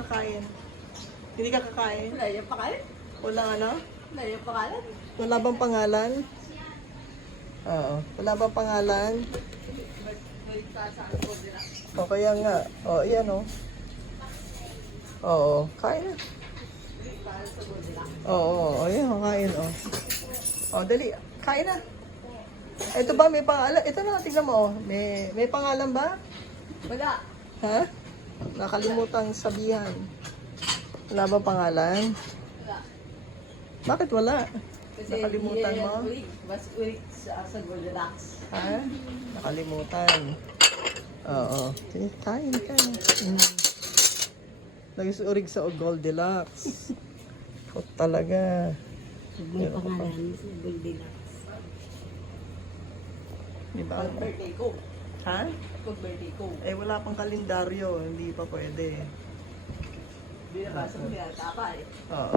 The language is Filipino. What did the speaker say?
Kakain. Hindi ka kakain? Wala yung pangalan. Walang ano? Wala yung pangalan. Wala bang pangalan? Oo. Wala bang pangalan? O kaya nga. O, yan o. Oo. Kain na. Oo. Ayan, kain o. O, dali. Kain na. Ito ba may pangalan? Ito na, tingnan mo. May pangalan ba? Wala. Ha? Nakalimutan sabihan. Wala ba pangalan? Wala. Bakit wala? Kasi Nakalimutan mo? Mas ulit sa Goldilocks. Ha? Nakalimutan. Oo. Sige, kain ka. Nagsuurig sa Goldilocks. Kot talaga. May pangalan sa Goldilocks. Di ba? Pag birthday ko. Ha? Pag birthday ko. Eh, wala pang kalendaryo. Hindi pa pwede. Binabasa mo yan, tapa eh. Oo.